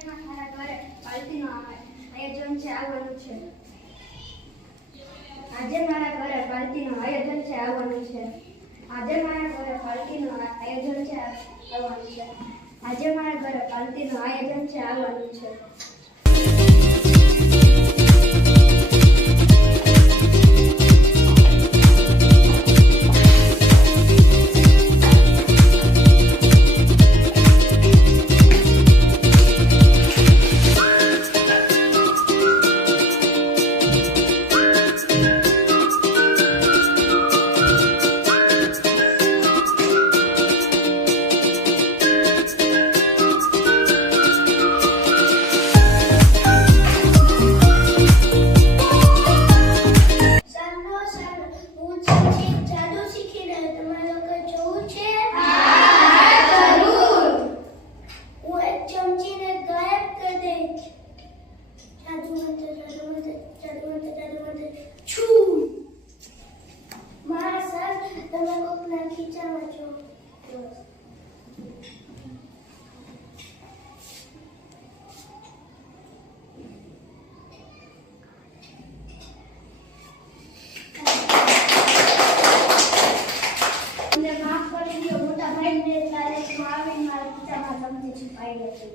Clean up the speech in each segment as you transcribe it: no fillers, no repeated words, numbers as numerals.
આજે મારા ઘરે પાર્ટીનું આયોજન છે આવવાનું છે. આજે મારા ઘરે પાર્ટીનું આયોજન છે આવવાનું છે. આજે મારા ઘરે પાર્ટીનું આયોજન છે આવવાનું છે.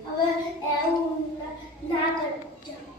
હવે એવું ના કરજો.